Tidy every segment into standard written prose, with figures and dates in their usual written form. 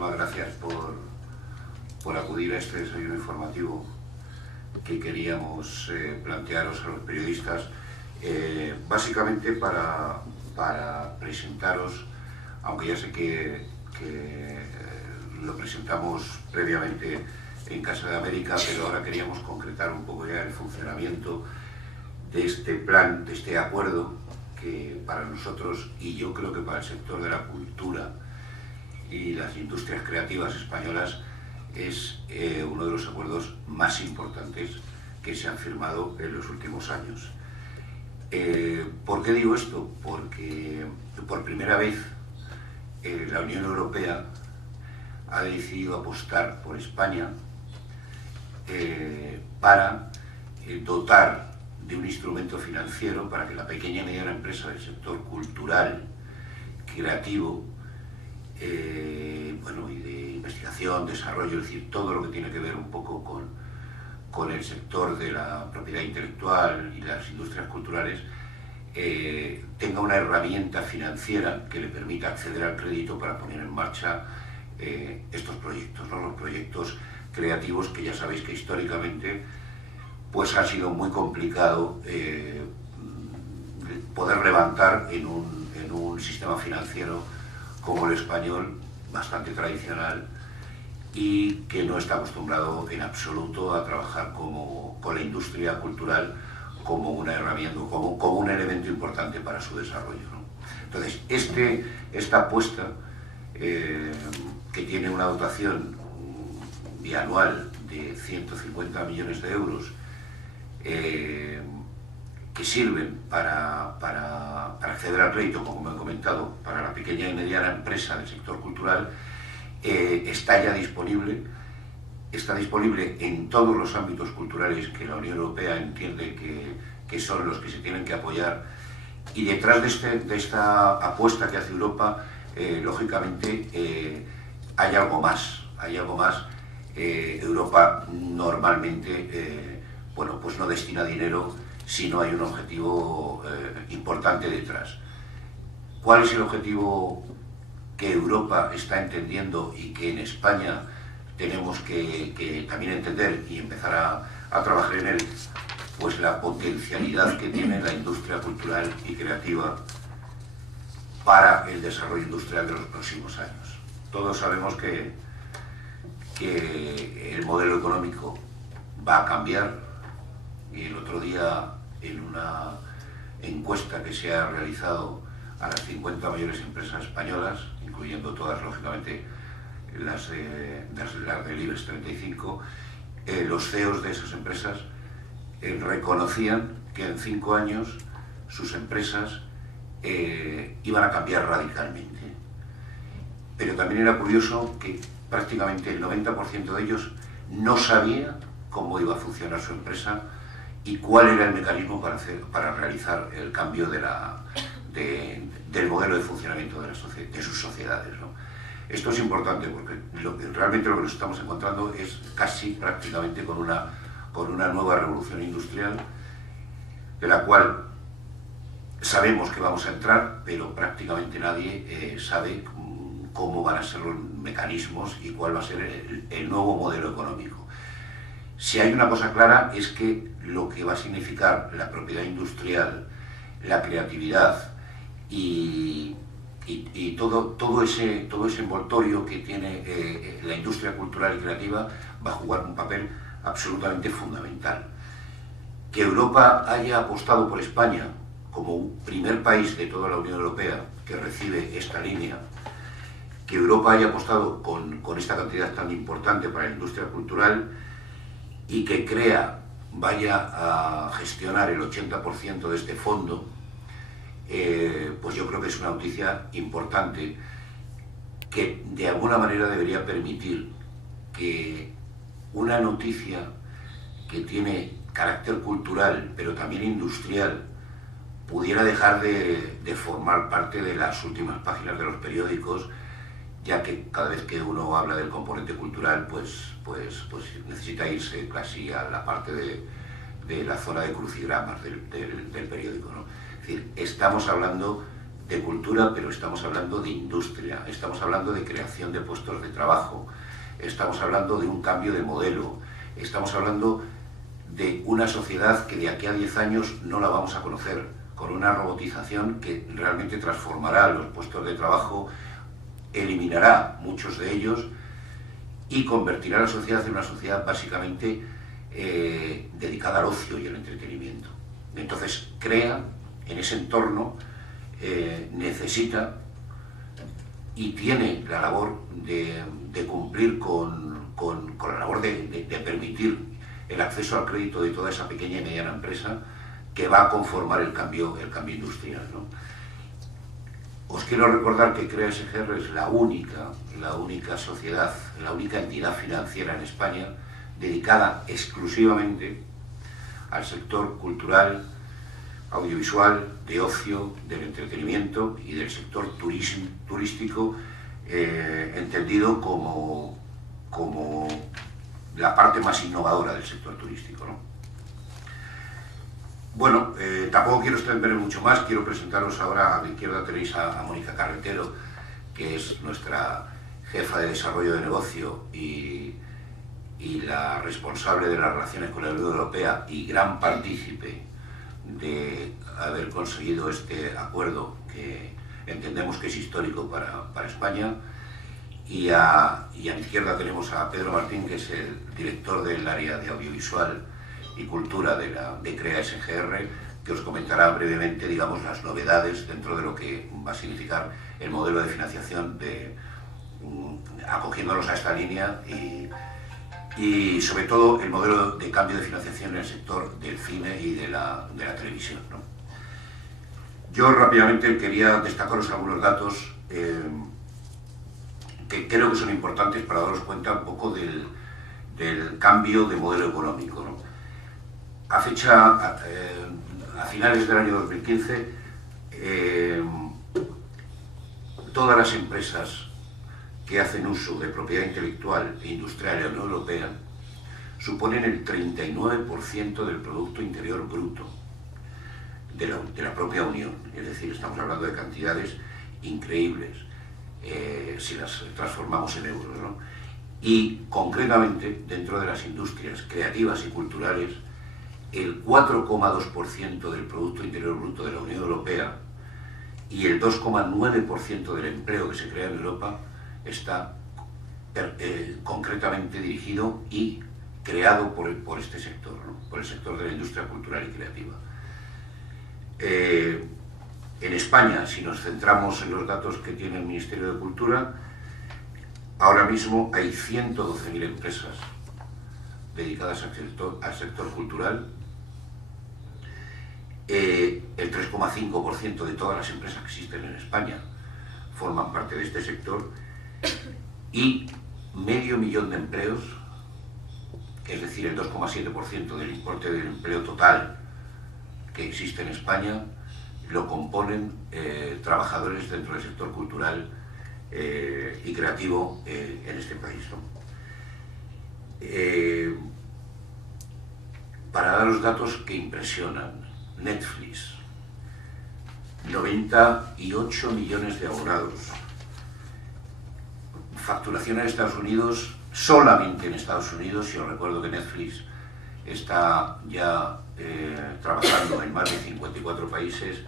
muchísimas gracias por acudir a este desayuno informativo que queríamos plantearos a los periodistas, básicamente para presentaros, aunque ya sé que lo presentamos previamente en Casa de América, pero ahora queríamos concretar un poco ya el funcionamiento de este plan, de este acuerdo, que para nosotros, y yo creo que para el sector de la cultura y las industrias creativas españolas, es uno de los acuerdos más importantes que se han firmado en los últimos años. ¿Por qué digo esto? Porque por primera vez la Unión Europea ha decidido apostar por España para dotar de un instrumento financiero para que la pequeña y mediana empresa del sector cultural, creativo, y de investigación, desarrollo, es decir, todo lo que tiene que ver un poco con el sector de la propiedad intelectual y las industrias culturales, tenga una herramienta financiera que le permita acceder al crédito para poner en marcha estos proyectos, ¿no? Los proyectos creativos que ya sabéis que históricamente pues ha sido muy complicado poder levantar en un sistema financiero como el español, bastante tradicional, y que no está acostumbrado en absoluto a trabajar con la industria cultural como una herramienta, como un elemento importante para su desarrollo, ¿no? Entonces, esta apuesta, que tiene una dotación bianual de 150 millones de euros, que sirven para acceder al crédito, como me he comentado, para la pequeña y mediana empresa del sector cultural, está ya disponible. Está disponible en todos los ámbitos culturales que la Unión Europea entiende que son los que se tienen que apoyar. Y detrás de esta apuesta que hace Europa, lógicamente, hay algo más. Europa normalmente pues no destina dinero si no hay un objetivo importante detrás. ¿Cuál es el objetivo que Europa está entendiendo y que en España tenemos que también entender y empezar a trabajar en él? Pues la potencialidad que tiene la industria cultural y creativa para el desarrollo industrial de los próximos años. Todos sabemos que el modelo económico va a cambiar, y el otro día, en una encuesta que se ha realizado a las 50 mayores empresas españolas, incluyendo todas, lógicamente, las del IBEX 35, los CEOs de esas empresas reconocían que en 5 años sus empresas iban a cambiar radicalmente. Pero también era curioso que prácticamente el 90% de ellos no sabía cómo iba a funcionar su empresa y cuál era el mecanismo para realizar el cambio del modelo de funcionamiento de sus sociedades, ¿no? Esto es importante porque realmente lo que nos estamos encontrando es casi prácticamente con una nueva revolución industrial, de la cual sabemos que vamos a entrar, pero prácticamente nadie sabe cómo van a ser los mecanismos y cuál va a ser el nuevo modelo económico. Si hay una cosa clara es que lo que va a significar la propiedad industrial, la creatividad y todo ese envoltorio que tiene la industria cultural y creativa va a jugar un papel absolutamente fundamental. Que Europa haya apostado por España como un primer país de toda la Unión Europea que recibe esta línea, que Europa haya apostado con esta cantidad tan importante para la industria cultural y que vaya a gestionar el 80% de este fondo, pues yo creo que es una noticia importante que de alguna manera debería permitir que una noticia que tiene carácter cultural pero también industrial pudiera dejar de formar parte de las últimas páginas de los periódicos, ya que cada vez que uno habla del componente cultural pues necesita irse casi a la parte de la zona de crucigramas del periódico, ¿no? Es decir, estamos hablando de cultura, pero estamos hablando de industria, estamos hablando de creación de puestos de trabajo, estamos hablando de un cambio de modelo, estamos hablando de una sociedad que de aquí a 10 años no la vamos a conocer, con una robotización que realmente transformará los puestos de trabajo, eliminará muchos de ellos y convertirá a la sociedad en una sociedad básicamente dedicada al ocio y al entretenimiento. Entonces crea en ese entorno, necesita y tiene la labor de cumplir con la labor de permitir el acceso al crédito de toda esa pequeña y mediana empresa que va a conformar el cambio industrial, ¿no? Os quiero recordar que CREA SGR es la única sociedad, la única entidad financiera en España dedicada exclusivamente al sector cultural, audiovisual, de ocio, del entretenimiento y del sector turístico, entendido como la parte más innovadora del sector turístico, ¿no? Bueno, tampoco quiero extenderme mucho más, quiero presentaros ahora. A mi izquierda tenéis a Mónica Carretero, que es nuestra jefa de desarrollo de negocio y la responsable de las relaciones con la Unión Europea y gran partícipe de haber conseguido este acuerdo que entendemos que es histórico para España. Y a mi izquierda tenemos a Pedro Martín, que es el director del área de audiovisual y cultura de CREA SGR, que os comentará brevemente, digamos, las novedades dentro de lo que va a significar el modelo de financiación, acogiéndonos a esta línea y sobre todo el modelo de cambio de financiación en el sector del cine y de la televisión, ¿no? Yo rápidamente quería destacaros algunos datos que creo que son importantes para daros cuenta un poco del cambio de modelo económico, ¿no? A finales del año 2015, todas las empresas que hacen uso de propiedad intelectual e industrial en la Unión Europea suponen el 39% del Producto Interior Bruto de la propia Unión. Es decir, estamos hablando de cantidades increíbles si las transformamos en euros, ¿no? Y concretamente, dentro de las industrias creativas y culturales, el 4,2% del Producto Interior Bruto de la Unión Europea y el 2,9% del empleo que se crea en Europa está concretamente dirigido y creado por este sector, ¿no? Por el sector de la industria cultural y creativa. En España, si nos centramos en los datos que tiene el Ministerio de Cultura, ahora mismo hay 112.000 empresas dedicadas al sector cultural. El 3,5% de todas las empresas que existen en España forman parte de este sector y 500.000 de empleos, es decir, el 2,7% del importe del empleo total que existe en España, lo componen trabajadores dentro del sector cultural y creativo en este país, ¿no? Para daros datos que impresionan: Netflix, 98 millones de abonados, facturación en Estados Unidos, solamente en Estados Unidos, y os recuerdo que Netflix está ya trabajando en más de 54 países,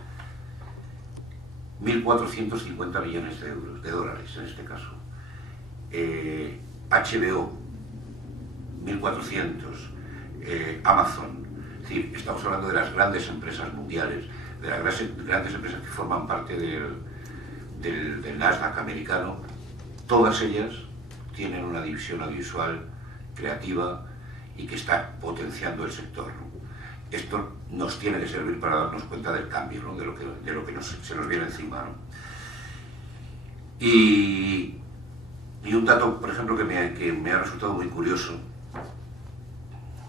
1.450 millones de dólares en este caso. HBO, 1.400, Amazon. Es decir, estamos hablando de las grandes empresas mundiales, de las grandes empresas que forman parte del Nasdaq americano. Todas ellas tienen una división audiovisual creativa y que está potenciando el sector, ¿no? Esto nos tiene que servir para darnos cuenta del cambio, ¿no? de lo que se nos viene encima, ¿no? Y un dato, por ejemplo, que me ha resultado muy curioso,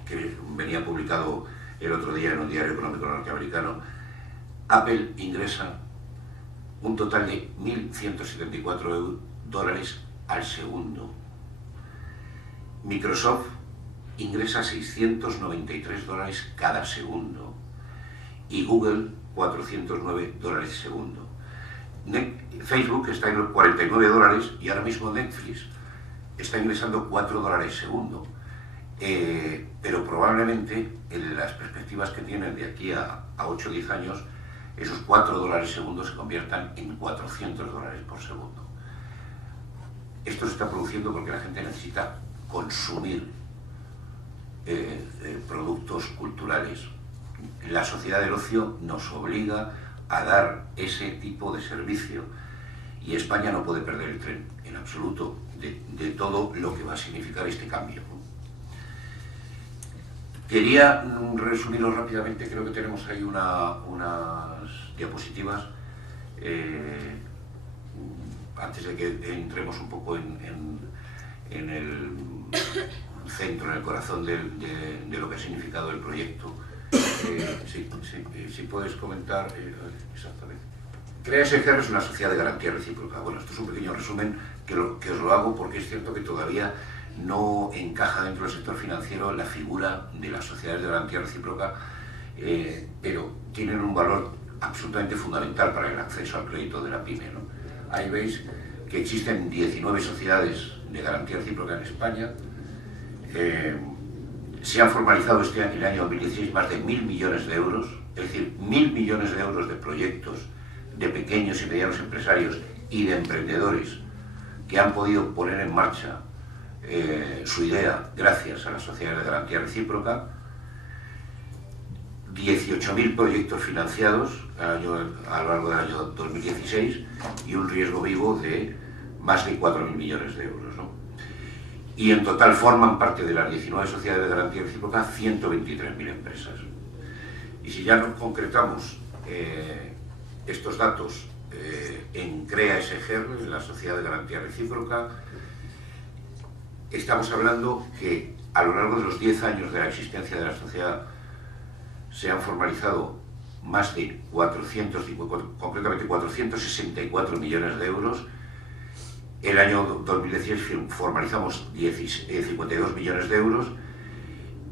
que venía publicado el otro día en un diario económico norteamericano: Apple ingresa un total de 1.174 dólares al segundo. Microsoft ingresa 693 dólares cada segundo y Google 409 dólares segundo. Facebook está en los $49 y ahora mismo Netflix está ingresando $4 segundo. Pero probablemente en las perspectivas que tienen de aquí a 8 o 10 años, esos $4 segundos se conviertan en $400 por segundo. Esto se está produciendo porque la gente necesita consumir productos culturales. La sociedad del ocio nos obliga a dar ese tipo de servicio y España no puede perder el tren en absoluto de todo lo que va a significar este cambio. Quería resumirlo rápidamente, creo que tenemos ahí unas diapositivas antes de que entremos un poco en el centro, en el corazón de lo que ha significado el proyecto. Si puedes comentar exactamente. CREA SGR es una sociedad de garantía recíproca. Bueno, esto es un pequeño resumen que os lo hago porque es cierto que todavía no encaja dentro del sector financiero la figura de las sociedades de garantía recíproca, pero tienen un valor absolutamente fundamental para el acceso al crédito de la PYME, ¿no? Ahí veis que existen 19 sociedades de garantía recíproca en España. Se han formalizado este año, en el año 2016, más de 1.000 millones de euros, es decir, 1.000 millones de euros de proyectos de pequeños y medianos empresarios y de emprendedores que han podido poner en marcha su idea gracias a las sociedades de garantía recíproca. 18.000 proyectos financiados a lo largo del año 2016 y un riesgo vivo de más de 4.000 millones de euros, ¿no? Y en total forman parte de las 19 sociedades de garantía recíproca 123.000 empresas. Y si ya nos concretamos estos datos en CREA SGR, la sociedad de garantía recíproca, estamos hablando que a lo largo de los 10 años de la existencia de la sociedad se han formalizado más de concretamente 464 millones de euros. El año 2016 formalizamos 52 millones de euros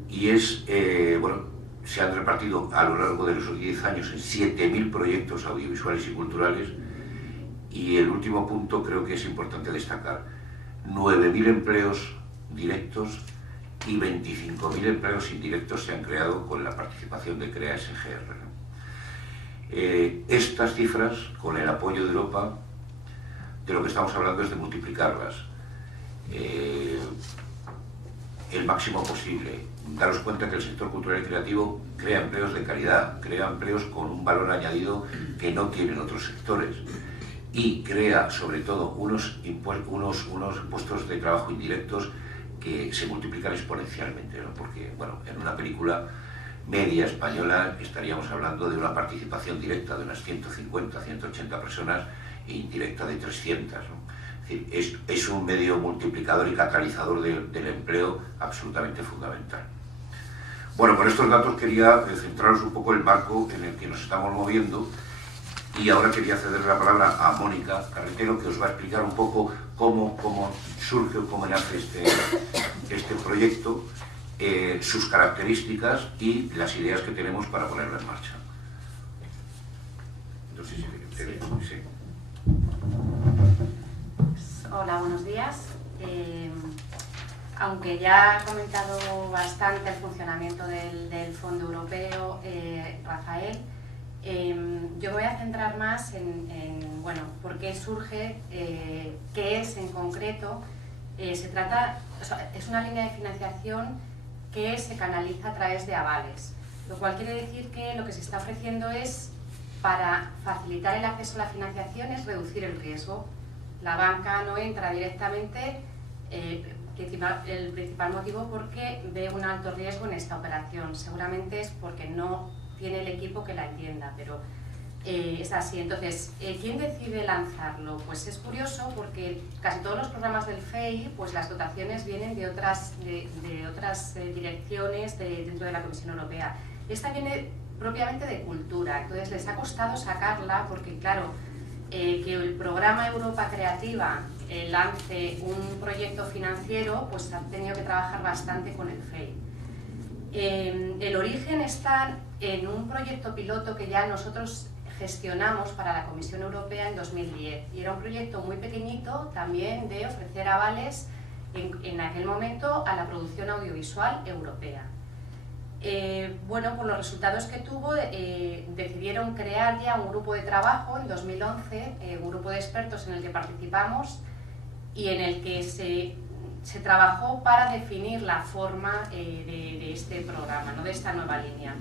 y se han repartido a lo largo de los 10 años en 7.000 proyectos audiovisuales y culturales. Y el último punto creo que es importante destacar: 9.000 empleos directos y 25.000 empleos indirectos se han creado con la participación de CREA SGR. Estas cifras, con el apoyo de Europa, de lo que estamos hablando es de multiplicarlas el máximo posible. Daros cuenta que el sector cultural y creativo crea empleos de calidad, crea empleos con un valor añadido que no tienen otros sectores y crea sobre todo unos puestos de trabajo indirectos que se multiplican exponencialmente, ¿no? Porque, bueno, en una película media española estaríamos hablando de una participación directa de unas 150, 180 personas e indirecta de 300, ¿no? Es decir, es un medio multiplicador y catalizador del empleo absolutamente fundamental. Bueno, con estos datos quería centraros un poco en el marco en el que nos estamos moviendo y ahora quería ceder la palabra a Mónica Carretero, que os va a explicar un poco cómo surge o cómo nace este proyecto, sus características y las ideas que tenemos para ponerlo en marcha. Entonces, sí. Hola, buenos días. Aunque ya ha comentado bastante el funcionamiento del Fondo Europeo, Rafael, yo me voy a centrar más en por qué surge, qué es en concreto. Es una línea de financiación que se canaliza a través de avales, lo cual quiere decir que lo que se está ofreciendo es, para facilitar el acceso a la financiación, es reducir el riesgo. La banca no entra directamente, el principal motivo porque ve un alto riesgo en esta operación. Seguramente es porque no tiene el equipo que la entienda, pero es así. Entonces, ¿quién decide lanzarlo? Pues es curioso porque casi todos los programas del FEI, pues las dotaciones vienen de otras direcciones dentro de la Comisión Europea. Esta viene propiamente de cultura, entonces les ha costado sacarla porque, claro, que el programa Europa Creativa lance un proyecto financiero, pues han tenido que trabajar bastante con el FEI. El origen está en un proyecto piloto que ya nosotros gestionamos para la Comisión Europea en 2010 y era un proyecto muy pequeñito también de ofrecer avales en aquel momento a la producción audiovisual europea. Bueno, por los resultados que tuvo, decidieron crear ya un grupo de trabajo en 2011, un grupo de expertos en el que participamos y en el que se trabajó para definir la forma de este programa, ¿no? De esta nueva línea.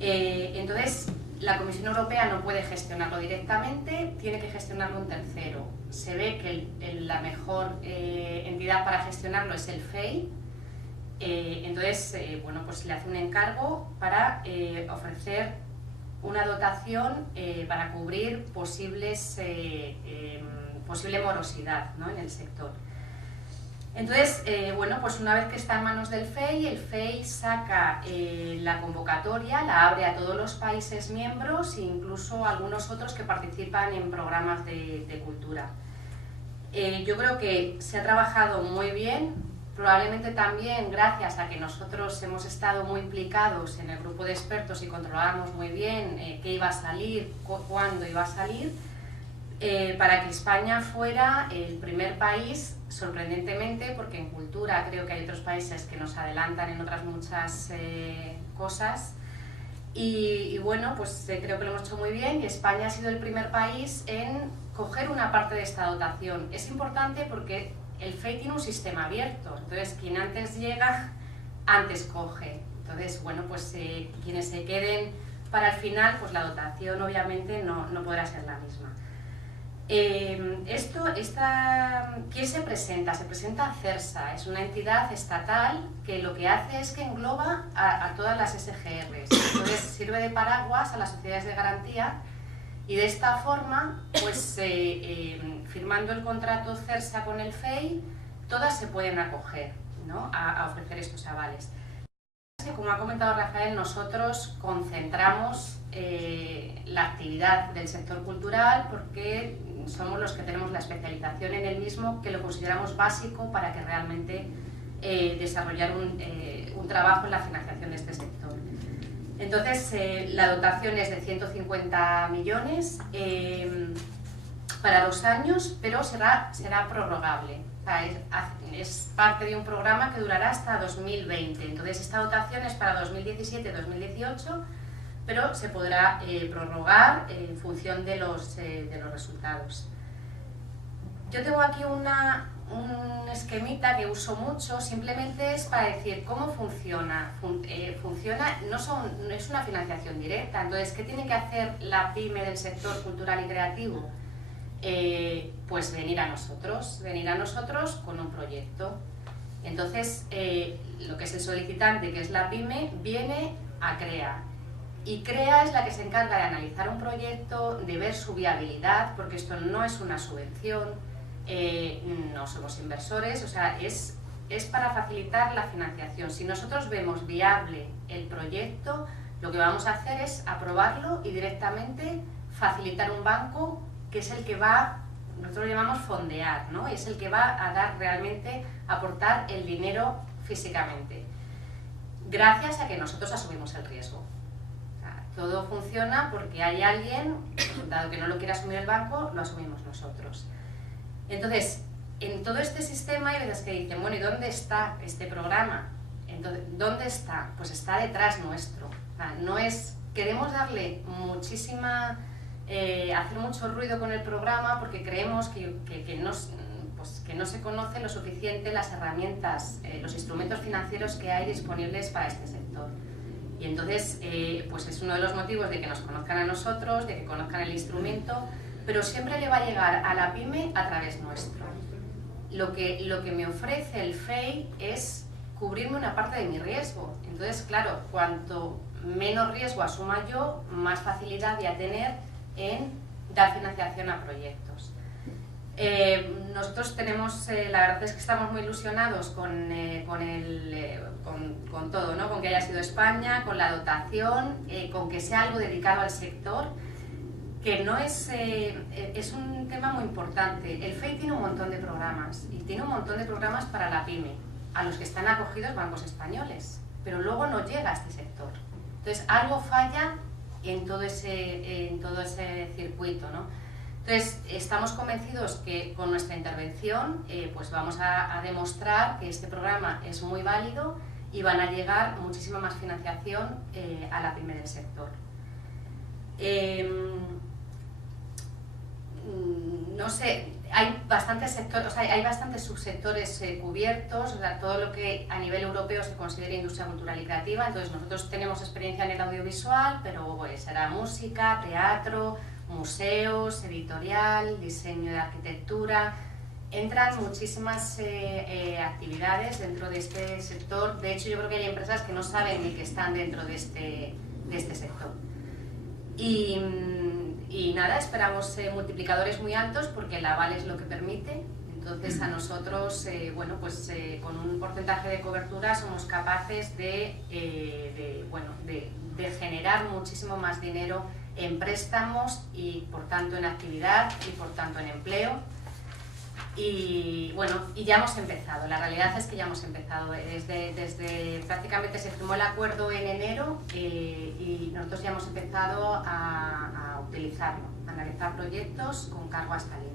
Entonces, la Comisión Europea no puede gestionarlo directamente, tiene que gestionarlo un tercero. Se ve que la mejor entidad para gestionarlo es el FEI. Entonces, bueno, pues le hace un encargo para ofrecer una dotación para cubrir posible morosidad, ¿no? En el sector. Entonces, bueno, pues una vez que está en manos del FEI, el FEI saca la convocatoria, la abre a todos los países miembros e incluso a algunos otros que participan en programas de cultura. Yo creo que se ha trabajado muy bien, probablemente también gracias a que nosotros hemos estado muy implicados en el grupo de expertos y controlábamos muy bien qué iba a salir, cuándo iba a salir, para que España fuera el primer país, sorprendentemente, porque en cultura creo que hay otros países que nos adelantan en otras muchas cosas, y bueno, pues creo que lo hemos hecho muy bien y España ha sido el primer país en coger una parte de esta dotación. Es importante porque el FEI tiene un sistema abierto, entonces quien antes llega, antes coge. Entonces, bueno, pues quienes se queden para el final, pues la dotación obviamente no podrá ser la misma. ¿Quién se presenta? Se presenta CERSA, es una entidad estatal que lo que hace es que engloba a todas las SGRs, entonces sirve de paraguas a las sociedades de garantía y de esta forma, pues firmando el contrato CERSA con el FEI, todas se pueden acoger, ¿no? a ofrecer estos avales. Como ha comentado Rafael, nosotros concentramos la actividad del sector cultural porque somos los que tenemos la especialización en el mismo, que lo consideramos básico para que realmente desarrollar un trabajo en la financiación de este sector. Entonces, la dotación es de 150 millones para 2 años, pero será prorrogable. O sea, es parte de un programa que durará hasta 2020. Entonces, esta dotación es para 2017-2018, pero se podrá prorrogar en función de los resultados. Yo tengo aquí un esquemita que uso mucho, simplemente es para decir cómo funciona. No es una financiación directa, entonces, ¿qué tiene que hacer la pyme del sector cultural y creativo? Pues venir a nosotros con un proyecto. Entonces, lo que es el solicitante, que es la pyme, viene a CREA. Y CREA es la que se encarga de analizar un proyecto, de ver su viabilidad, porque esto no es una subvención, no somos inversores, o sea, es para facilitar la financiación. Si nosotros vemos viable el proyecto, lo que vamos a hacer es aprobarlo y directamente facilitar un banco que es el que va, nosotros lo llamamos fondear, ¿no? Es el que va a dar realmente, aportar el dinero físicamente, gracias a que nosotros asumimos el riesgo. O sea, todo funciona porque hay alguien, dado que no lo quiere asumir el banco, lo asumimos nosotros. Entonces, en todo este sistema hay veces que dicen, bueno, ¿y dónde está este programa? Entonces, ¿dónde está? Pues está detrás nuestro. O sea, no es, queremos darle muchísima, hacer mucho ruido con el programa porque creemos que no se conoce lo suficiente las herramientas, los instrumentos financieros que hay disponibles para este sector. Y entonces, pues es uno de los motivos de que nos conozcan a nosotros, de que conozcan el instrumento, pero siempre le va a llegar a la pyme a través nuestro. Lo que me ofrece el FEI es cubrirme una parte de mi riesgo. Entonces, claro, cuanto menos riesgo asuma yo, más facilidad voy a tener en dar financiación a proyectos. Nosotros tenemos, la verdad es que estamos muy ilusionados con todo, ¿no? Con que haya sido España, con la dotación, con que sea algo dedicado al sector, que no es un tema muy importante. El FEI tiene un montón de programas y tiene un montón de programas para la pyme, a los que están acogidos bancos españoles, pero luego no llega a este sector. Entonces algo falla en todo ese circuito, ¿no? Entonces, estamos convencidos que con nuestra intervención pues vamos a demostrar que este programa es muy válido y van a llegar muchísima más financiación a la pyme del sector. No sé, hay bastantes sectores, o sea, hay bastantes subsectores cubiertos, o sea, todo lo que a nivel europeo se considera industria cultural y creativa. Entonces nosotros tenemos experiencia en el audiovisual, pero pues, será música, teatro, museos, editorial, diseño de arquitectura. Entran muchísimas actividades dentro de este sector. De hecho, yo creo que hay empresas que no saben ni que están dentro de este sector. Y nada, esperamos multiplicadores muy altos porque el aval es lo que permite. Entonces a nosotros, bueno, pues con un porcentaje de cobertura somos capaces de generar muchísimo más dinero en préstamos y por tanto en actividad y por tanto en empleo. Y bueno, y ya hemos empezado, la realidad es que ya hemos empezado, desde prácticamente se firmó el acuerdo en enero y nosotros ya hemos empezado a utilizarlo, a analizar proyectos con cargo a esta línea.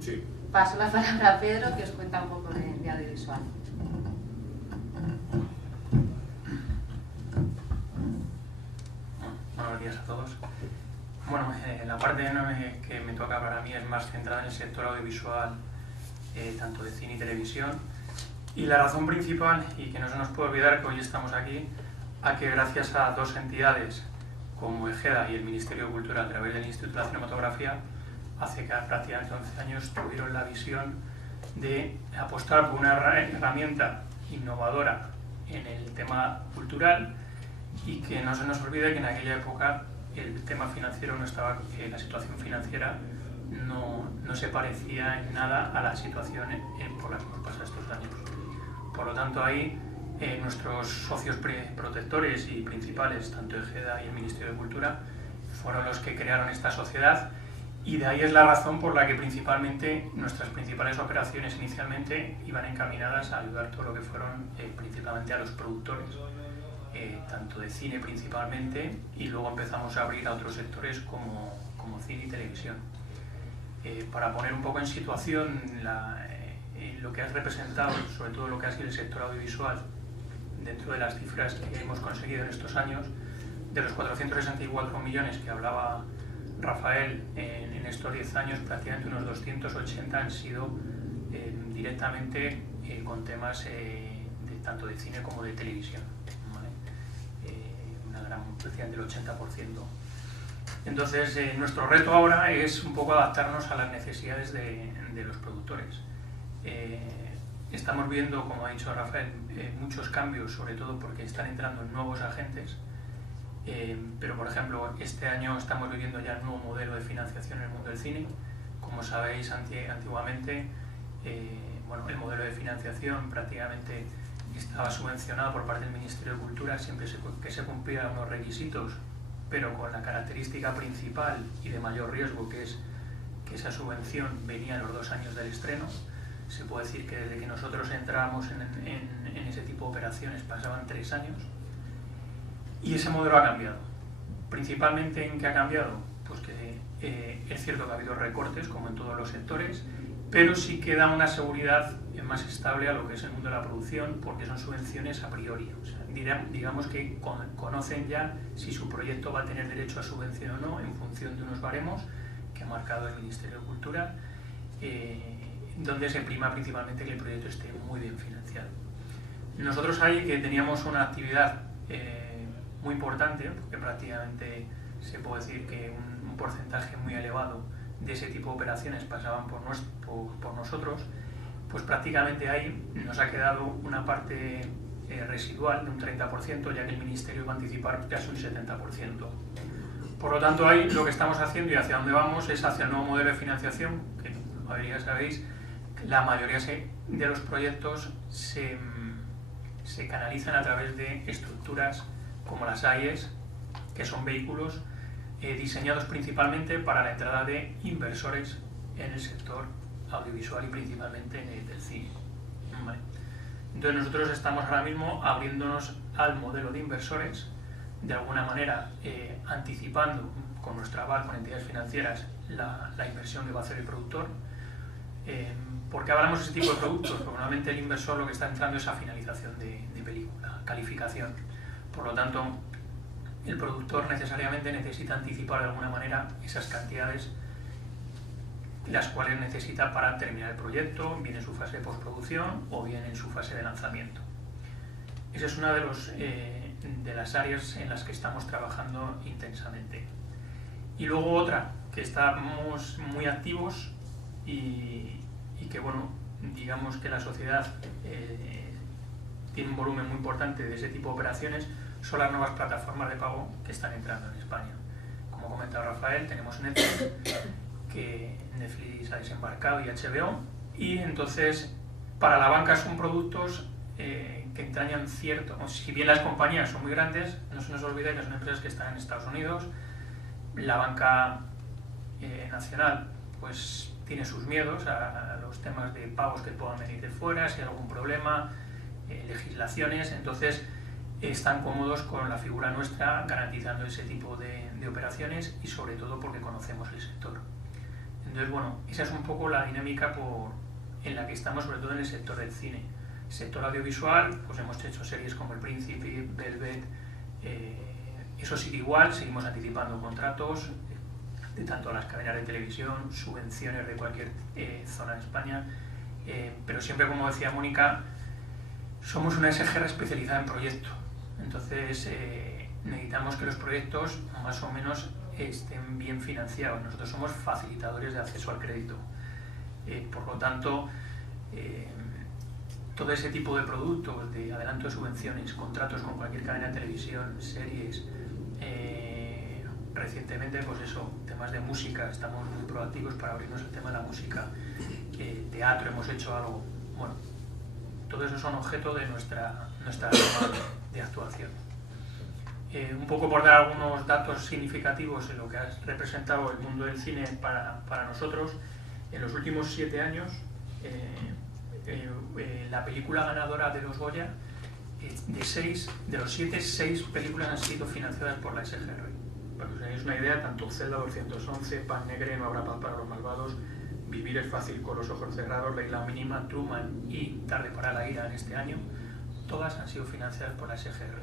Sí. Paso la palabra a Pedro, que os cuenta un poco de audiovisual. Buenos días a todos. Bueno, la parte que me toca para mí es más centrada en el sector audiovisual, tanto de cine y televisión. Y la razón principal, y que no se nos puede olvidar que hoy estamos aquí, a que gracias a dos entidades como EGEDA y el Ministerio de Cultura a través del Instituto de la Cinematografía, hace que prácticamente 11 años tuvieron la visión de apostar por una herramienta innovadora en el tema cultural y que no se nos olvide que en aquella época el tema financiero no estaba, la situación financiera no se parecía en nada a la situación por la que hemos pasado estos años. Por lo tanto, ahí nuestros socios protectores y principales, tanto EGEDA y el Ministerio de Cultura, fueron los que crearon esta sociedad y de ahí es la razón por la que principalmente nuestras principales operaciones inicialmente iban encaminadas a ayudar todo lo que fueron principalmente a los productores, tanto de cine principalmente, y luego empezamos a abrir a otros sectores como cine y televisión. Para poner un poco en situación lo que has representado, sobre todo lo que ha sido el sector audiovisual, dentro de las cifras que hemos conseguido en estos años, de los 464 millones que hablaba Rafael en estos 10 años, prácticamente unos 280 han sido directamente con temas tanto de cine como de televisión, ¿vale? Una gran cantidad del 80%. Entonces, nuestro reto ahora es un poco adaptarnos a las necesidades de los productores. Estamos viendo, como ha dicho Rafael, muchos cambios, sobre todo porque están entrando nuevos agentes, pero por ejemplo, este año estamos viviendo ya el nuevo modelo de financiación en el mundo del cine. Como sabéis, antiguamente el modelo de financiación prácticamente estaba subvencionado por parte del Ministerio de Cultura siempre que se cumplieran unos requisitos, pero con la característica principal y de mayor riesgo, que es que esa subvención venía en los 2 años del estreno. Se puede decir que desde que nosotros entrábamos en ese tipo de operaciones pasaban 3 años y ese modelo ha cambiado. Principalmente, ¿en qué ha cambiado? Pues que es cierto que ha habido recortes, como en todos los sectores, pero sí que da una seguridad más estable a lo que es el mundo de la producción, porque son subvenciones a priori. O sea, digamos que conocen ya si su proyecto va a tener derecho a subvención o no en función de unos baremos que ha marcado el Ministerio de Cultura, donde se prima principalmente que el proyecto esté muy bien financiado. Nosotros ahí que teníamos una actividad muy importante, porque prácticamente se puede decir que un porcentaje muy elevado de ese tipo de operaciones pasaban por nosotros, pues prácticamente ahí nos ha quedado una parte residual de un 30%, ya que el Ministerio va a anticipar casi un 70%. Por lo tanto, ahí lo que estamos haciendo y hacia dónde vamos es hacia el nuevo modelo de financiación, que ya sabéis, la mayoría de los proyectos se canalizan a través de estructuras como las AIES, que son vehículos diseñados principalmente para la entrada de inversores en el sector audiovisual y principalmente en el del cine. ¿Vale? Entonces nosotros estamos ahora mismo abriéndonos al modelo de inversores de alguna manera anticipando con nuestro aval, con entidades financieras, la inversión que va a hacer el productor. ¿Por qué hablamos de ese tipo de productos? Porque normalmente el inversor lo que está entrando es a finalización de película, calificación. Por lo tanto, el productor necesariamente necesita anticipar de alguna manera esas cantidades, las cuales necesita para terminar el proyecto, bien en su fase de postproducción o bien en su fase de lanzamiento. Esa es una de las áreas en las que estamos trabajando intensamente. Y luego otra, que estamos muy activos y que, bueno, digamos que la sociedad tiene un volumen muy importante de ese tipo de operaciones, son las nuevas plataformas de pago que están entrando en España. Como comentaba Rafael, tenemos Netflix, que Netflix ha desembarcado, y HBO, y entonces para la banca son productos que entrañan cierto, si bien las compañías son muy grandes, no se nos olvide que son empresas que están en Estados Unidos. La banca nacional pues tiene sus miedos a los temas de pagos que puedan venir de fuera, si hay algún problema, legislaciones, entonces están cómodos con la figura nuestra garantizando ese tipo de operaciones, y sobre todo porque conocemos el sector. Entonces, bueno, esa es un poco la dinámica en la que estamos, sobre todo en el sector del cine. Sector audiovisual, pues hemos hecho series como El Príncipe, Velvet, eso sigue igual, seguimos anticipando contratos de tanto a las cadenas de televisión, subvenciones de cualquier zona de España, pero siempre, como decía Mónica, somos una SGR especializada en proyecto, entonces necesitamos que los proyectos más o menos estén bien financiados. Nosotros somos facilitadores de acceso al crédito, por lo tanto todo ese tipo de productos de adelanto de subvenciones, contratos con cualquier cadena de televisión, series, recientemente pues eso, temas de música, estamos muy proactivos para abrirnos el tema de la música, teatro hemos hecho algo, bueno, todo eso son objeto de nuestra rama de actuación. Un poco por dar algunos datos significativos en lo que ha representado el mundo del cine para nosotros, en los últimos 7 años, la película ganadora de los Goya, de los 7, 6 películas han sido financiadas por la SGR. Para que os hagáis una idea, tanto Zelda 211, Pan Negre, No habrá paz para los malvados, Vivir es fácil con los ojos cerrados, La isla mínima, Truman y Tarde para la ira en este año, todas han sido financiadas por la SGR.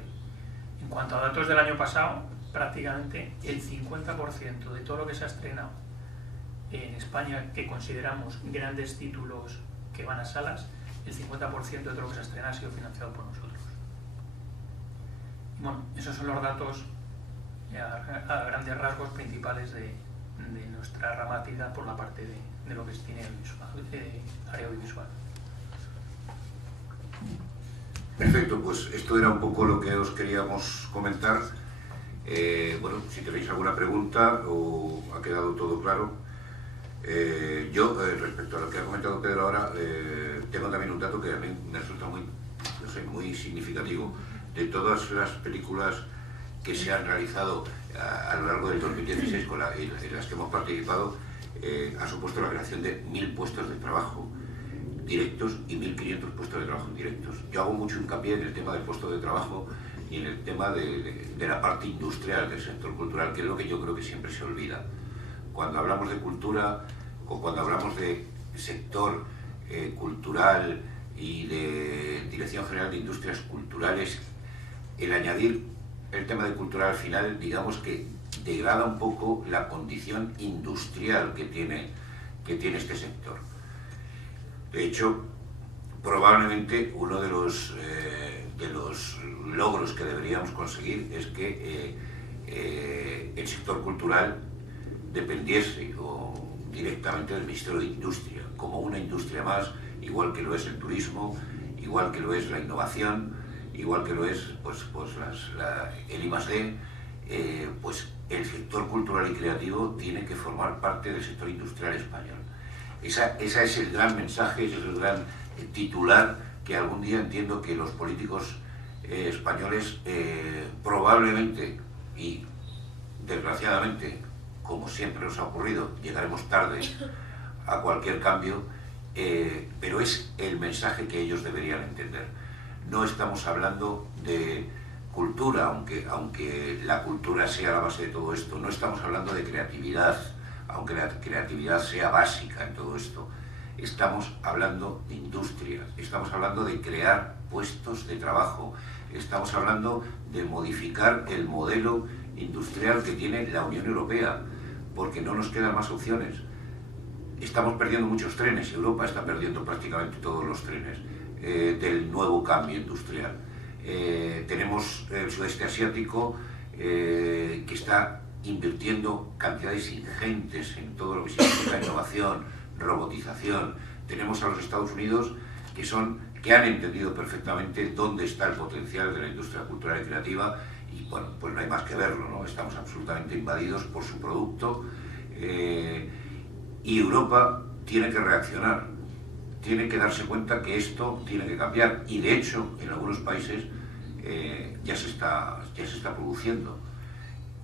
En cuanto a datos del año pasado, prácticamente el 50% de todo lo que se ha estrenado en España, que consideramos grandes títulos que van a salas, el 50% de todo lo que se ha estrenado ha sido financiado por nosotros. Y bueno, esos son los datos a grandes rasgos principales de nuestra rama de actividad por la parte de lo que es cine área audiovisual. Perfecto, pues esto era un poco lo que os queríamos comentar. Bueno, si tenéis alguna pregunta o ha quedado todo claro. Yo, respecto a lo que ha comentado Pedro ahora, tengo también un dato que a mí me resulta muy significativo. De todas las películas que se han realizado a lo largo del 2016 en las que hemos participado, ha supuesto la creación de 1000 puestos de trabajo directos y 1500 puestos de trabajo indirectos. Yo hago mucho hincapié en el tema del puesto de trabajo y en el tema de la parte industrial del sector cultural, que es lo que yo creo que siempre se olvida. Cuando hablamos de cultura o cuando hablamos de sector cultural y de Dirección General de Industrias Culturales, el añadir el tema de cultural al final, digamos que degrada un poco la condición industrial que tiene este sector. De hecho, probablemente uno de los logros que deberíamos conseguir es que el sector cultural dependiese directamente del Ministerio de Industria, como una industria más, igual que lo es el turismo, igual que lo es la innovación, igual que lo es el I+D, pues el sector cultural y creativo tiene que formar parte del sector industrial español. Ese es el gran mensaje, ese es el gran titular que algún día entiendo que los políticos españoles probablemente y desgraciadamente, como siempre nos ha ocurrido, llegaremos tarde a cualquier cambio, pero es el mensaje que ellos deberían entender. No estamos hablando de cultura, aunque la cultura sea la base de todo esto, no estamos hablando de creatividad, aunque la creatividad sea básica en todo esto. Estamos hablando de industria, estamos hablando de crear puestos de trabajo, estamos hablando de modificar el modelo industrial que tiene la Unión Europea, porque no nos quedan más opciones. Estamos perdiendo muchos trenes, Europa está perdiendo prácticamente todos los trenes del nuevo cambio industrial. Tenemos el sudeste asiático que está invirtiendo cantidades ingentes en todo lo que significa innovación, robotización. Tenemos a los Estados Unidos que han entendido perfectamente dónde está el potencial de la industria cultural y creativa, y bueno, pues no hay más que verlo, ¿no? Estamos absolutamente invadidos por su producto, y Europa tiene que reaccionar, tiene que darse cuenta que esto tiene que cambiar, y de hecho en algunos países ya se está produciendo.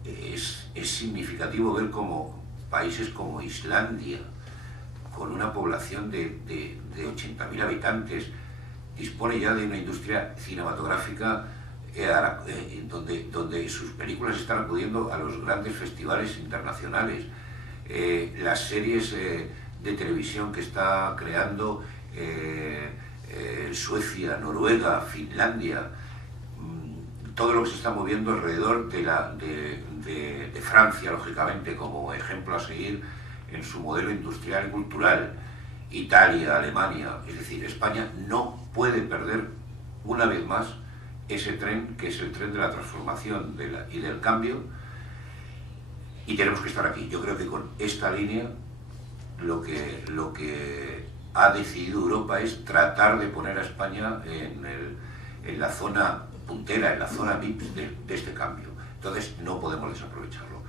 Es significativo ver cómo países como Islandia, con una población de 80.000 habitantes, dispone ya de una industria cinematográfica donde sus películas están acudiendo a los grandes festivales internacionales. Las series de televisión que está creando Suecia, Noruega, Finlandia, todo lo que se está moviendo alrededor de Francia, lógicamente, como ejemplo a seguir en su modelo industrial y cultural, Italia, Alemania. Es decir, España no puede perder una vez más ese tren, que es el tren de la transformación y del cambio, y tenemos que estar aquí. Yo creo que con esta línea lo que ha decidido Europa es tratar de poner a España en la zona puntera, en la zona VIP de este cambio. Entonces no podemos desaprovecharlo.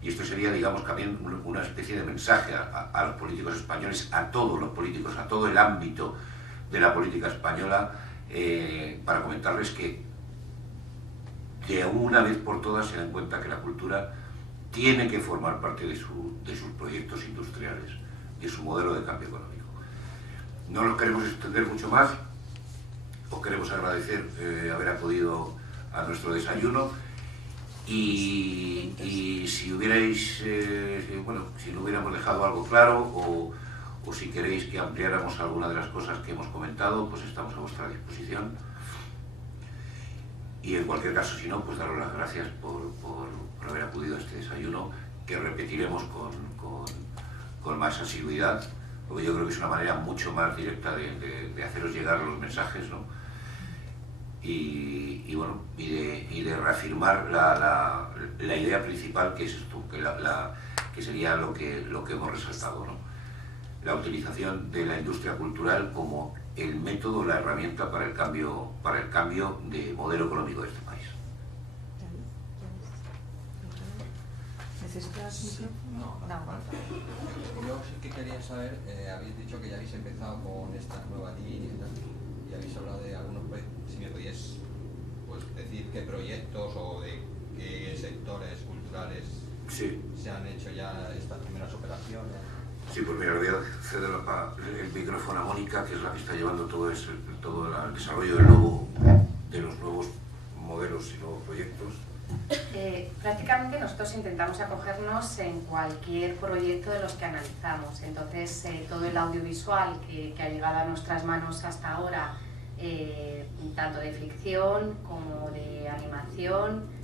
Y esto sería, digamos, también una especie de mensaje a los políticos españoles, a todos los políticos, a todo el ámbito de la política española, para comentarles que de una vez por todas se den cuenta que la cultura tiene que formar parte de sus proyectos industriales, de su modelo de cambio económico. No nos queremos extender mucho más. Os queremos agradecer haber acudido a nuestro desayuno, y si hubierais, si no hubiéramos dejado algo claro, o si queréis que ampliáramos alguna de las cosas que hemos comentado, pues estamos a vuestra disposición. Y en cualquier caso, si no, pues daros las gracias por haber acudido a este desayuno, que repetiremos con más asiduidad, porque yo creo que es una manera mucho más directa de haceros llegar los mensajes, ¿no? Y de reafirmar la idea principal, que es esto, que sería lo que hemos resaltado, ¿no? La utilización de la industria cultural como el método, la herramienta para el cambio de modelo económico de este país. ¿Necesitas micrófono? No, falta. Yo sí que quería saber, habéis dicho que ya habéis empezado con esta nueva línea y habéis hablado de algunos proyectos. Si me podíais decir qué proyectos o de qué sectores culturales se han hecho ya estas primeras operaciones. Sí, pues mira, le voy a ceder el micrófono a Mónica, que es la que está llevando todo el desarrollo de los nuevos modelos y nuevos proyectos. Prácticamente nosotros intentamos acogernos en cualquier proyecto de los que analizamos. Entonces, todo el audiovisual que ha llegado a nuestras manos hasta ahora, tanto de ficción como de animación,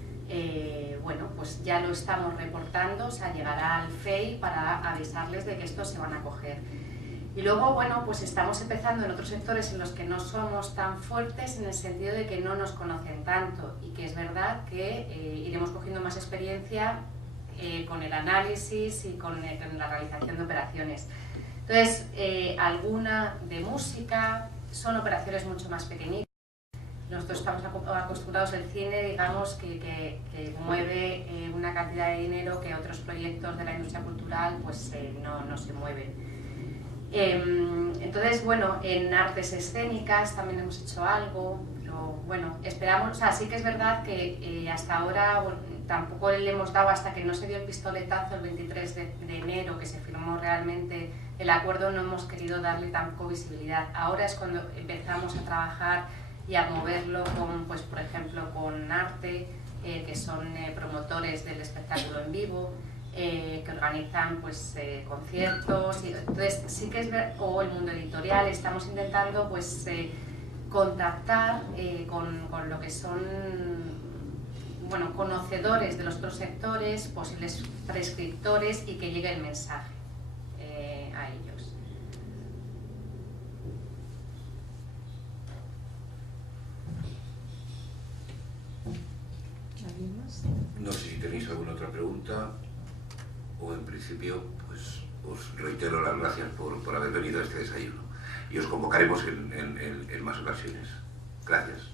bueno, pues ya lo estamos reportando, o sea, llegará al FEI para avisarles de que estos se van a acoger. Y luego, bueno, pues estamos empezando en otros sectores en los que no somos tan fuertes, en el sentido de que no nos conocen tanto, y que es verdad que iremos cogiendo más experiencia con el análisis y con la realización de operaciones. Entonces, alguna de música, son operaciones mucho más pequeñitas. Nosotros estamos acostumbrados al cine, digamos, que mueve una cantidad de dinero que otros proyectos de la industria cultural pues no se mueven. Entonces, bueno, en artes escénicas también hemos hecho algo, pero bueno, esperamos, o sea, sí que es verdad que hasta ahora, bueno, tampoco le hemos dado, hasta que no se dio el pistoletazo el 23 de enero, que se firmó realmente el acuerdo, no hemos querido darle tampoco visibilidad. Ahora es cuando empezamos a trabajar y a moverlo con, pues, por ejemplo, con Arte, que son promotores del espectáculo en vivo, que organizan pues, conciertos. Entonces, sí que es o el mundo editorial, estamos intentando pues, contactar con lo que son, bueno, conocedores de los otros sectores, posibles prescriptores, y que llegue el mensaje a ellos. ¿Alguien más? No sé si tenéis alguna otra pregunta, o en principio pues os reitero las gracias por haber venido a este desayuno y os convocaremos en más ocasiones. Gracias.